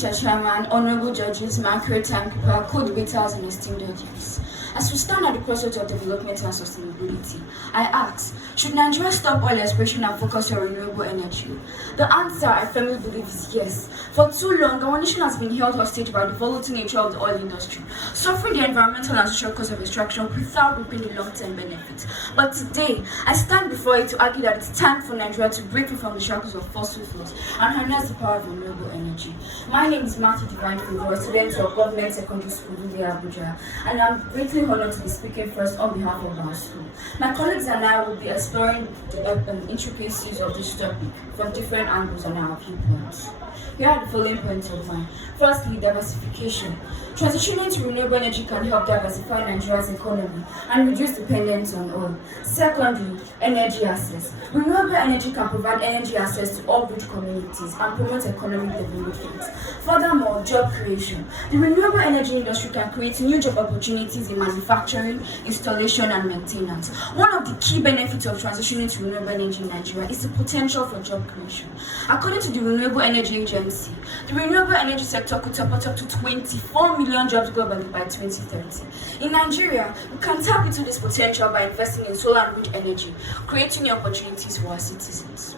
Mr. Chairman, honorable judges, macro timekeeper, co-debaters, and esteemed audience. As we stand at the crossroads of development and sustainability, I ask, should Nigeria stop oil exploration and focus on renewable energy? The answer, I firmly believe, is yes. For too long, our nation has been held hostage by the volatile nature of the oil industry, suffering the environmental and social costs of extraction without reaping the long-term benefits. But today, I stand before you to argue that it's time for Nigeria to break free from the shackles of fossil fuels and harness the power of renewable energy. My name is Matthew Divine Favor, a student of Government Secondary School, Lugbe, Abuja, and I'm greatly honored to be speaking first on behalf of our school. My colleagues and I will be exploring the intricacies of this topic from different angles and our viewpoints. Here are the following points of mine. Firstly, diversification. Transitioning to renewable energy can help diversify Nigeria's economy and reduce dependence on oil. Secondly, energy access. Renewable energy can provide energy access to all rich communities and promote economic development. Furthermore, job creation. The renewable energy industry can create new job opportunities in manufacturing, installation, and maintenance. One of the key benefits of transitioning to renewable energy in Nigeria is the potential for job creation. According to the Renewable Energy Agency, the renewable energy sector could support up to 24 million jobs globally by 2030. In Nigeria, we can tap into this potential by investing in solar and wind energy, creating new opportunities for our citizens.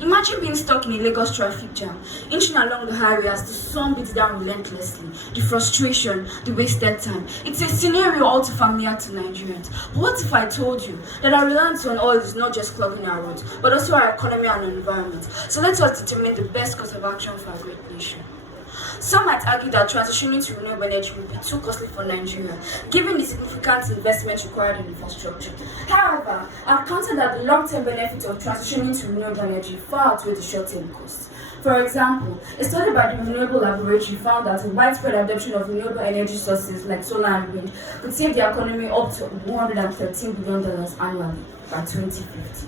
Imagine being stuck in a Lagos traffic jam, inching along the highway as the sun beats down relentlessly, the frustration, the wasted time. It's a scenario all too familiar to Nigerians. But what if I told you that our reliance on oil is not just clogging our roads, but also our economy and our environment? So let us determine the best course of action for our great nation. Some might argue that transitioning to renewable energy will be too costly for Nigeria, given the significant investment required in infrastructure. However, I've counted that the long-term benefits of transitioning to renewable energy far outweigh the short-term costs. For example, a study by the Renewable Laboratory found that a widespread adoption of renewable energy sources like solar and wind could save the economy up to $113 billion annually by 2050.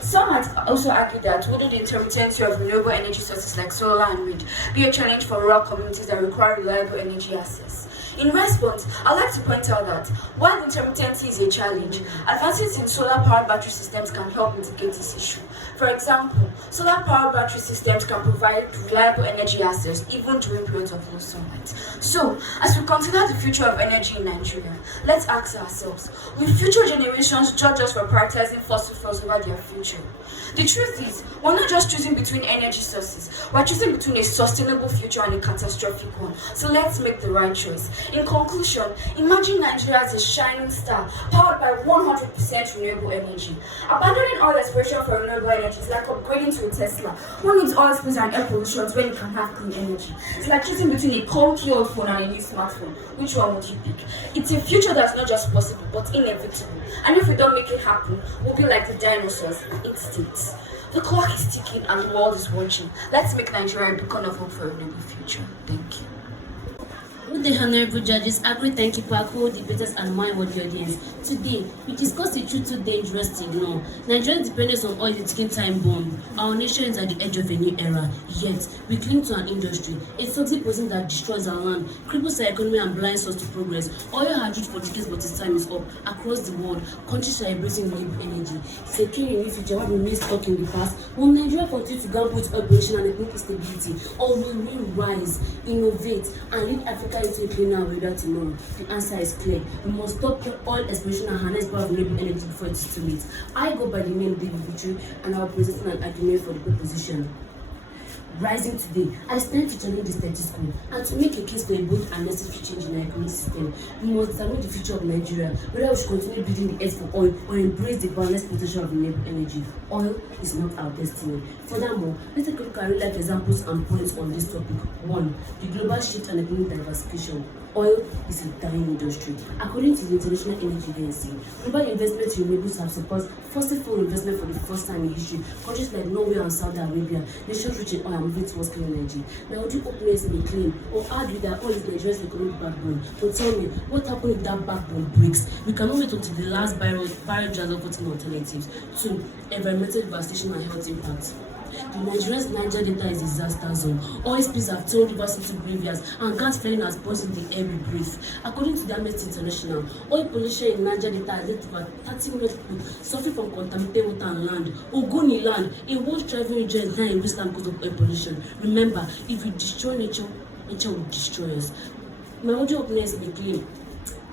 Some might also argue that wouldn't the intermittency of renewable energy sources like solar and wind be a challenge for rural communities that require reliable energy access? In response, I'd like to point out that while intermittency is a challenge, advances in solar-powered battery systems can help mitigate this issue. For example, solar-powered battery systems can provide reliable energy access even during periods of low sunlight. So, as we consider the future of energy in Nigeria, let's ask ourselves, will future generations judge us for prioritizing fossil fuels over their future? The truth is, we're not just choosing between energy sources, we're choosing between a sustainable future and a catastrophic one. So let's make the right choice. In conclusion, imagine Nigeria as a shining star, powered by 100% renewable energy. Abandoning oil exploration for renewable energy is like upgrading to a Tesla. Who needs oil spills and air pollution when you can have clean energy? It's like choosing between a clunky old phone and a new smartphone. Which one would you pick? It's a future that's not just possible, but inevitable. And if we don't make it happen, we'll be like the dinosaurs, extinct. The clock is ticking and the world is watching. Let's make Nigeria a beacon of hope for a renewable future. Thank you. Good day, honorable judges, agri timekeeper, co-debaters, and my worthy audience. Today, we discuss the truth too dangerous to ignore. Nigeria's dependence on oil is ticking time bomb. Our nation is at the edge of a new era. Yet, we cling to an industry, a toxic poison that destroys our land, cripples our economy, and blinds us to progress. Oil has reached for decades, but its time is up. Across the world, countries are embracing renewable energy, securing a new future while we remain stuck in the past. Will Nigeria continue to gamble with operation and economic stability, or will we rise, innovate, and lead Africa into a cleaner weather tomorrow? The answer is clear. We must stop oil exploration and harness power of renewable energy before it is too late. I go by the name David Victory, and I will present an argument for the proposition. Rising today, I stand to challenge the status quo and to make a case for a bold and necessary change in our economic system. We must determine the future of Nigeria, whether we should continue building the earth for oil or embrace the boundless potential of renewable energy. Oil is not our destiny. Furthermore, let's take a look at real-life examples and points on this topic. 1. The global shift and economic diversification. Oil is a dying industry. According to the International Energy Agency, global investment in renewables have surpassed fossil fuel investment for the first time in history. Countries like Norway and Saudi Arabia, nations rich in oil, are moving towards clean energy. Now, would you openly claim or argue that oil is Nigeria's economic backbone? So tell me, what happens if that backbone breaks? We cannot wait until the last barrel jars of voting alternatives. 2. Environmental devastation and health impact. The Nigeria's Niger Delta is a disaster zone. Oil spills have turned rivers into graveyards, and gas flaring has poisoned the air we breathe. According to the Amnesty International, oil pollution in Niger Delta has led to about 30 million people suffering from contaminated water and land. Ogoni land, a once thriving region, is now a wasteland because of oil pollution. Remember, if we destroy nature, nature will destroy us. My audio opponents may claim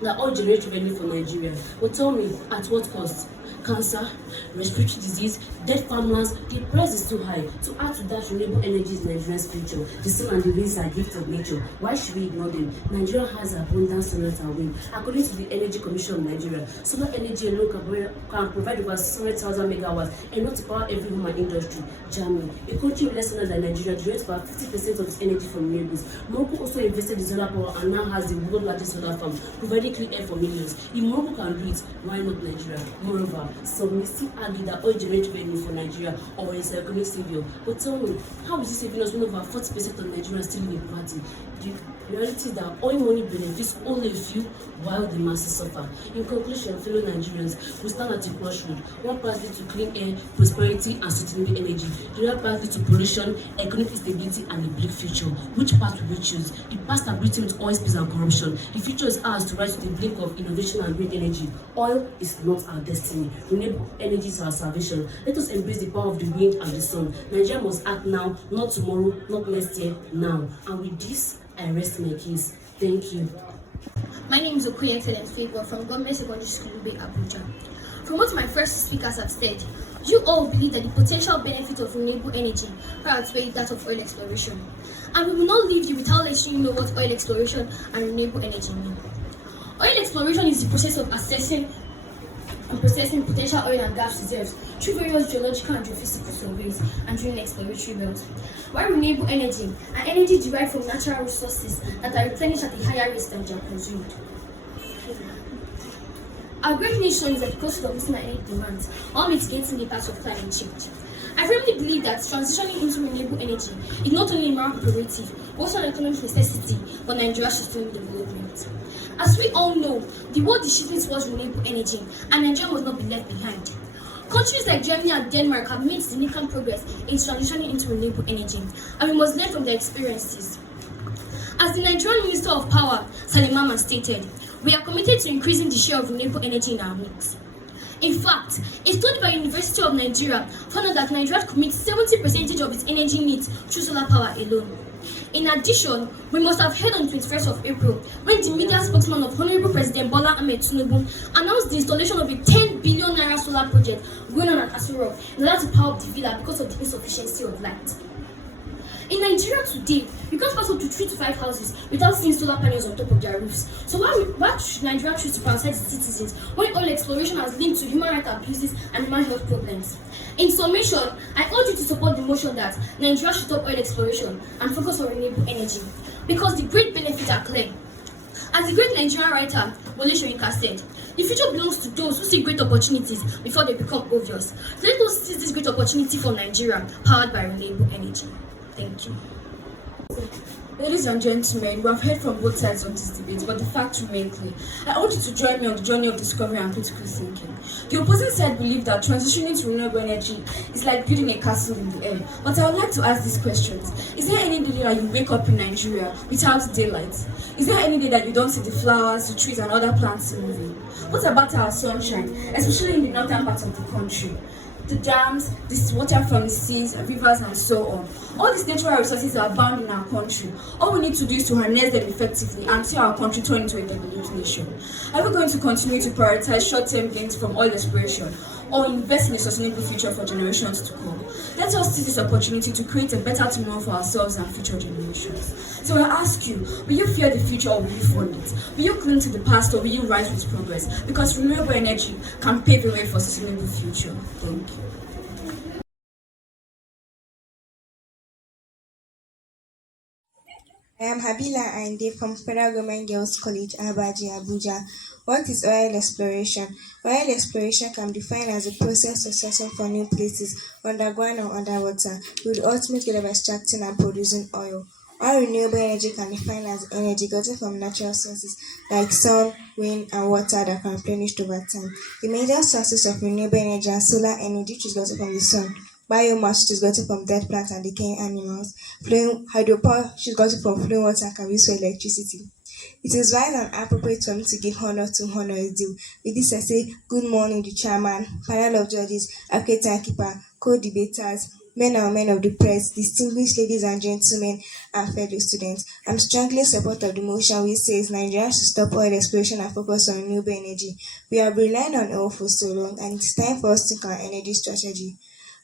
that oil generates revenue for Nigeria. But tell me, at what cost? Cancer, respiratory disease, dead farmlands, the price is too high. To add to that, renewable energy is Nigeria's future. The sun and the winds are gifts of nature. Why should we ignore them? Nigeria has abundant solar and wind. According to the Energy Commission of Nigeria, solar energy alone can provide over 600,000 megawatts, enough to power every home and industry. Germany, a country with less than Nigeria, generates about 50% of its energy from renewables. Morocco also invested in solar power and now has the world's largest solar farm, providing clean air for millions. If Morocco can do it, why not Nigeria? Moreover, some may still argue that oil generates revenue for Nigeria or is an economic savior. But tell me, how is this saving us when over 40% of Nigerians still live in poverty? The reality is that oil money benefits only a few while the masses suffer. In conclusion, fellow Nigerians, we stand at a crossroad. One path leads to clean air, prosperity, and sustainable energy. The other path leads to pollution, economic instability, and a bleak future. Which path will we choose? The past are written with oil spills and corruption. The future is ours to rise to the brink of innovation and green energy. Oil is not our destiny. Renewable energy is our salvation. Let us embrace the power of the wind and the sun. Nigeria must act now, not tomorrow, not next year, now. And with this, I rest my case. Thank you. My name is Intellect from Government Secondary School, Lugbe, Abuja. From what my first speakers have said, you all believe that the potential benefit of renewable energy far outweighs that of oil exploration. And we will not leave you without letting you know what oil exploration and renewable energy mean. Oil exploration is the process of assessing and processing potential oil and gas reserves through various geological and geophysical surveys and drilling exploratory wells. While renewable energy, an energy derived from natural resources that are replenished at a higher rate than they are consumed. Our great nation is at the cost of meeting our energy demands while mitigating the impacts of climate change. I firmly believe that transitioning into renewable energy is not only a moral imperative, but also an economic necessity for Nigeria's sustainable development. As we all know, the world is shifting towards renewable energy, and Nigeria must not be left behind. Countries like Germany and Denmark have made significant progress in transitioning into renewable energy, and we must learn from their experiences. As the Nigerian Minister of Power, Salimama, stated, we are committed to increasing the share of renewable energy in our mix. In fact, a study by University of Nigeria found that Nigeria commits 70% of its energy needs through solar power alone. In addition, we must have heard on 21st of April when the media spokesman of Honorable President Bola Ahmed Tinubu announced the installation of a 10 billion naira solar project going on at Aso Rock in order to power up the villa because of the insufficiency of light. In Nigeria today, you can't pass up to 3 to 5 houses without seeing solar panels on top of their roofs. So why should Nigeria choose to prioritize its citizens when oil exploration has linked to human rights abuses and human health problems? In summation, I urge you to support the motion that Nigeria should stop oil exploration and focus on renewable energy, because the great benefits are clear. As the great Nigerian writer Wole Soyinka said, the future belongs to those who see great opportunities before they become obvious. So let us seize this great opportunity for Nigeria, powered by renewable energy. Thank you. Ladies and gentlemen, we have heard from both sides of this debate, but the facts remain clear. I want you to join me on the journey of discovery and critical thinking. The opposing side believe that transitioning to renewable energy is like building a castle in the air. But I would like to ask these questions. Is there any day that you wake up in Nigeria without daylight? Is there any day that you don't see the flowers, the trees, and other plants moving? What about our sunshine, especially in the northern part of the country? The dams, this water from the seas, rivers, and so on. All these natural resources are abound in our country. All we need to do is to harness them effectively and see our country turn into a developed nation. Are we going to continue to prioritize short-term gains from oil exploration or invest in a sustainable future for generations to come? Let us seize this opportunity to create a better tomorrow for ourselves and future generations. So I ask you, will you fear the future or will you fund it? Will you cling to the past or will you rise with progress? Because renewable energy can pave the way for a sustainable future. Thank you. I am Habila Ainde from Federal Government Girls College, Abaji, Abuja. What is oil exploration? Oil exploration can be defined as a process of searching for new places, underground or underwater, with the ultimate goal of extracting and producing oil. All renewable energy can be defined as energy gotten from natural sources like sun, wind, and water that can be replenished over time. The major sources of renewable energy are solar energy, which is gotten from the sun, biomass, which is gotten from dead plants and decaying animals, flowing hydropower, which is gotten from flowing water and can be used for electricity. It is wise and appropriate for me to give honor to honor is due. With this, I say good morning, the chairman, panel of judges, advocate and keeper, co-debaters, men and women of the press, distinguished ladies and gentlemen, and fellow students. I'm strongly in support of the motion which says Nigeria should stop oil exploration and focus on renewable energy. We have relied on oil for so long, and it's time for us to think our energy strategy.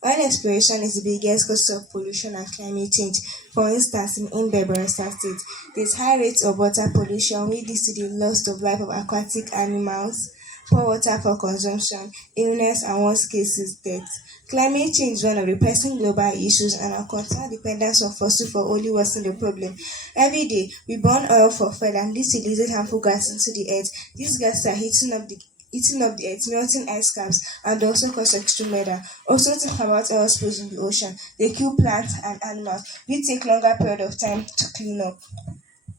Oil exploration is the biggest cause of pollution and climate change. For instance, in Imbe, State, there's high rates of water pollution, which leads to the loss of life of aquatic animals, poor water for consumption, illness, and worst cases, death. Climate change is one of the pressing global issues, and our continued dependence on fossil fuel only worsen the problem. Every day, we burn oil for fuel and this releases harmful gases into the earth. These gases are heating up the earth, melting ice caps, and also cause extreme weather. Also think about oil spills in the ocean. They kill plants and animals. We take longer period of time to clean up.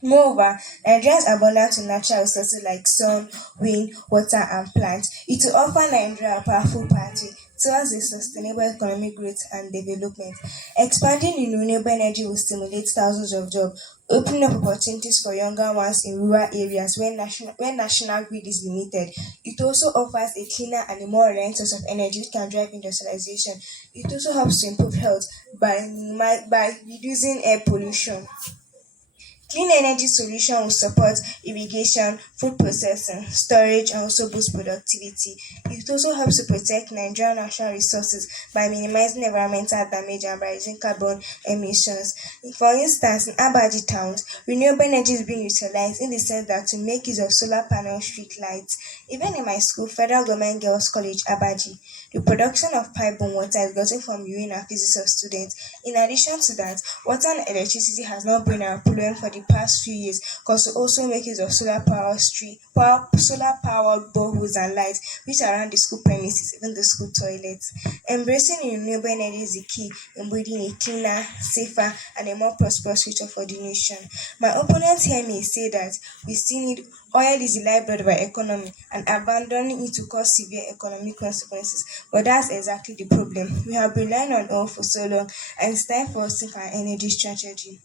Moreover, Nigeria's abundance in natural resources like sun, wind, water, and plants. It will offer Nigeria a powerful pathway towards a sustainable economic growth and development. Expanding in renewable energy will stimulate thousands of jobs, opening up opportunities for younger ones in rural areas where national grid is limited. It also offers a cleaner and a more reliable source of energy which can drive industrialization. It also helps to improve health by reducing air pollution. Clean energy solution will support irrigation, food processing, storage, and also boost productivity. It also helps to protect Nigerian natural resources by minimizing environmental damage and by reducing carbon emissions. For instance, in Abaji towns, renewable energy is being utilized in the sense that to make use of solar panel street lights. Even in my school, Federal Government Girls College, Abaji, the production of pipe-borne water is gotten from urine and feces of students. In addition to that, water and electricity has not been our problem for the past few years because we also make use of solar powered boreholes and lights which are around the school premises, even the school toilets. Embracing renewable energy is the key in building a cleaner, safer, and a more prosperous future for the nation. My opponents here may say that we still need oil is the lifeblood of our economy and abandoning it will cause severe economic consequences. But that's exactly the problem. We have been relying on oil for so long and it's time for us to think our energy strategy.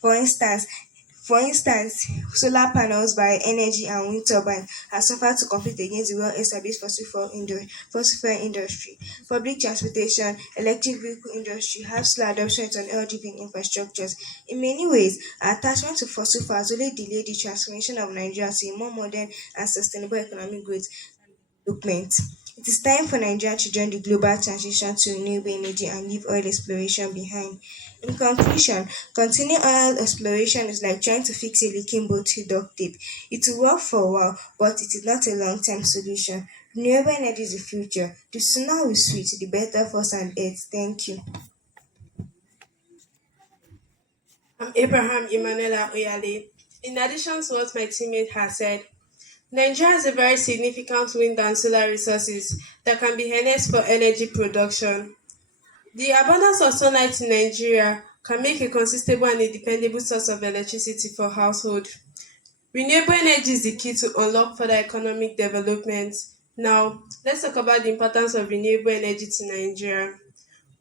For instance, for instance, solar panels by energy and wind turbines have suffered to compete against the well-established fossil fuel industry. Public transportation, electric vehicle industry have slow adoption on LGV infrastructures. In many ways, our attachment to fossil fuels only delay the transformation of Nigeria to a more modern and sustainable economic growth development. It is time for Nigeria to join the global transition to renewable energy and leave oil exploration behind. In conclusion, continuing oil exploration is like trying to fix a leaking boat with duct tape. It will work for a while, but it is not a long-term solution. Renewable energy is the future. The sooner we switch, the better for us and earth. Thank you. I'm Abraham Emanuela Oyale. In addition to what my teammate has said, Nigeria has a very significant wind and solar resources that can be harnessed for energy production. The abundance of sunlight in Nigeria can make a consistent and a dependable source of electricity for households. Renewable energy is the key to unlock further economic development. Now, let's talk about the importance of renewable energy to Nigeria.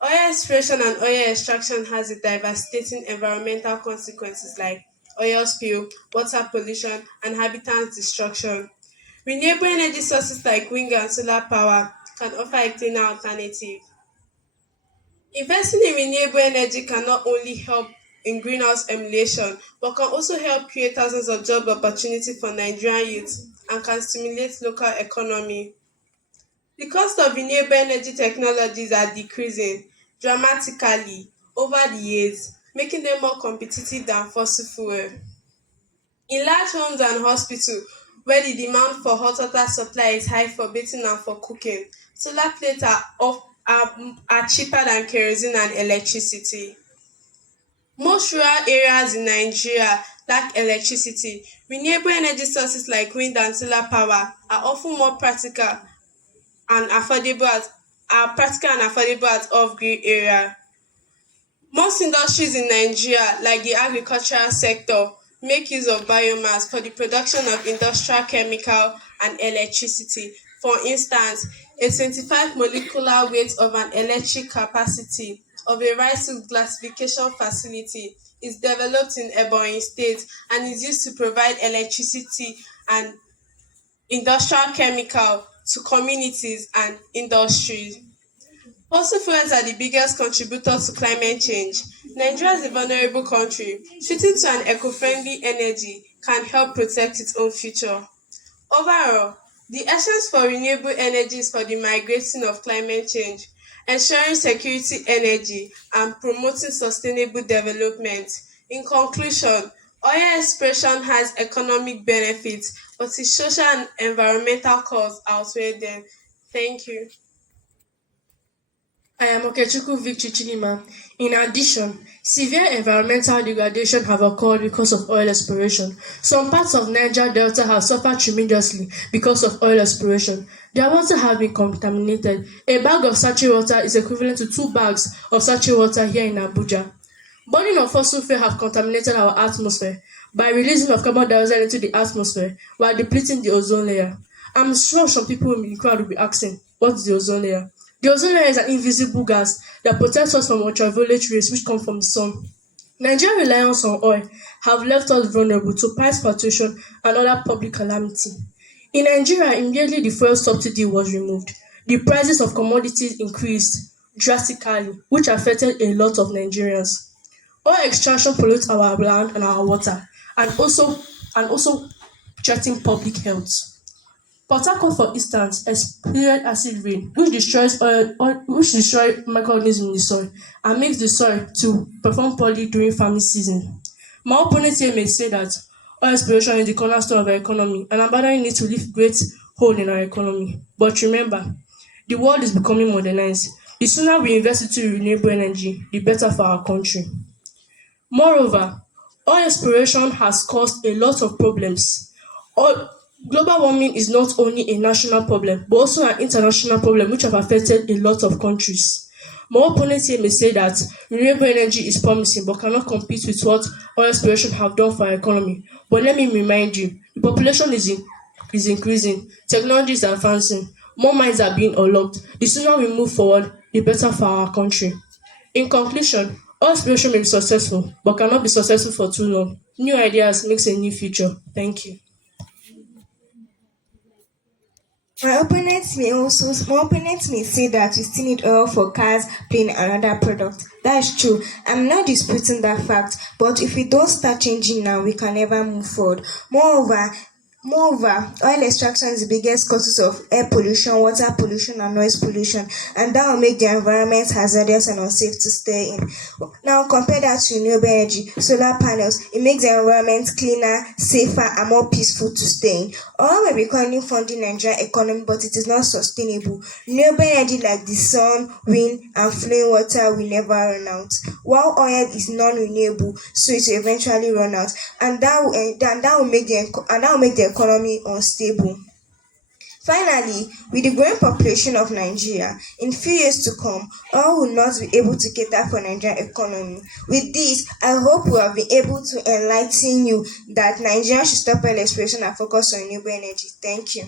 Oil exploration and oil extraction has a devastating environmental consequences like oil spill, water pollution, and habitat destruction. Renewable energy sources like wind and solar power can offer a cleaner alternative. Investing in renewable energy can not only help in greenhouse emulation, but can also help create thousands of job opportunities for Nigerian youth and can stimulate local economy. The cost of renewable energy technologies are decreasing dramatically over the years, making them more competitive than fossil fuel. In large homes and hospitals, where the demand for hot water supply is high for bathing and for cooking, solar plates are cheaper than kerosene and electricity. Most rural areas in Nigeria lack electricity. Renewable energy sources like wind and solar power are often more and affordable at practical and affordable at off-grid area. Most industries in Nigeria, like the agricultural sector, make use of biomass for the production of industrial chemical and electricity. For instance, a 25 molecular weight of an electric capacity of a rice classification facility is developed in Ebonyi State and is used to provide electricity and industrial chemical to communities and industries. Fossil fuels are the biggest contributor to climate change. Nigeria is a vulnerable country. Switching to an eco-friendly energy can help protect its own future. Overall, the essence for renewable energy is for the migrating of climate change, ensuring security energy, and promoting sustainable development. In conclusion, oil exploration has economic benefits, but its social and environmental costs outweigh them. Thank you. I am Okechukwu Victory Chidima. In addition, severe environmental degradation have occurred because of oil exploration. Some parts of Niger Delta have suffered tremendously because of oil exploration. Their water have been contaminated. A bag of sachet water is equivalent to 2 bags of sachet water here in Abuja. Burning of fossil fuel have contaminated our atmosphere by releasing of carbon dioxide into the atmosphere while depleting the ozone layer. I'm sure some people in the crowd will be asking, what's the ozone layer? The ozone layer is an invisible gas that protects us from ultraviolet rays which come from the sun. Nigeria's reliance on oil have left us vulnerable to price fluctuation and other public calamity. In Nigeria, immediately the fuel subsidy was removed, the prices of commodities increased drastically, which affected a lot of Nigerians. Oil extraction pollutes our land and our water, and also threaten public health. Port Harcourt, for instance, experienced acid rain, which destroy microorganisms in the soil and makes the soil to perform poorly during farming season. My opponents here may say that oil exploration is the cornerstone of our economy and abandoning it to leave great hole in our economy. But remember, the world is becoming modernized. The sooner we invest into renewable energy, the better for our country. Moreover, oil exploration has caused a lot of problems. Oil, global warming is not only a national problem but also an international problem which have affected a lot of countries. My opponents here may say that renewable energy is promising but cannot compete with what oil exploration have done for our economy. But let me remind you, the population is increasing, technology is advancing, more mines are being unlocked. The sooner we move forward, the better for our country. In conclusion, all exploration may be successful but cannot be successful for too long. New ideas makes a new future. Thank you. My opponents may say that we still need oil for cars, plane, and other products. That's true. I'm not disputing that fact, but if we don't start changing now, we can never move forward. Moreover, oil extraction is the biggest causes of air pollution, water pollution, and noise pollution, and that will make the environment hazardous and unsafe to stay in. Now, compare that to renewable energy, solar panels, it makes the environment cleaner, safer, and more peaceful to stay in. Oil may be currently funding Nigerian economy, but it is not sustainable. Renewable energy like the sun, wind, and flowing water will never run out, while oil is non-renewable, so it will eventually run out, and that will make the economy unstable. Finally, with the growing population of Nigeria, in few years to come, all will not be able to cater for Nigerian economy. With this, I hope we have been able to enlighten you that Nigeria should stop oil exploration and focus on renewable energy. Thank you.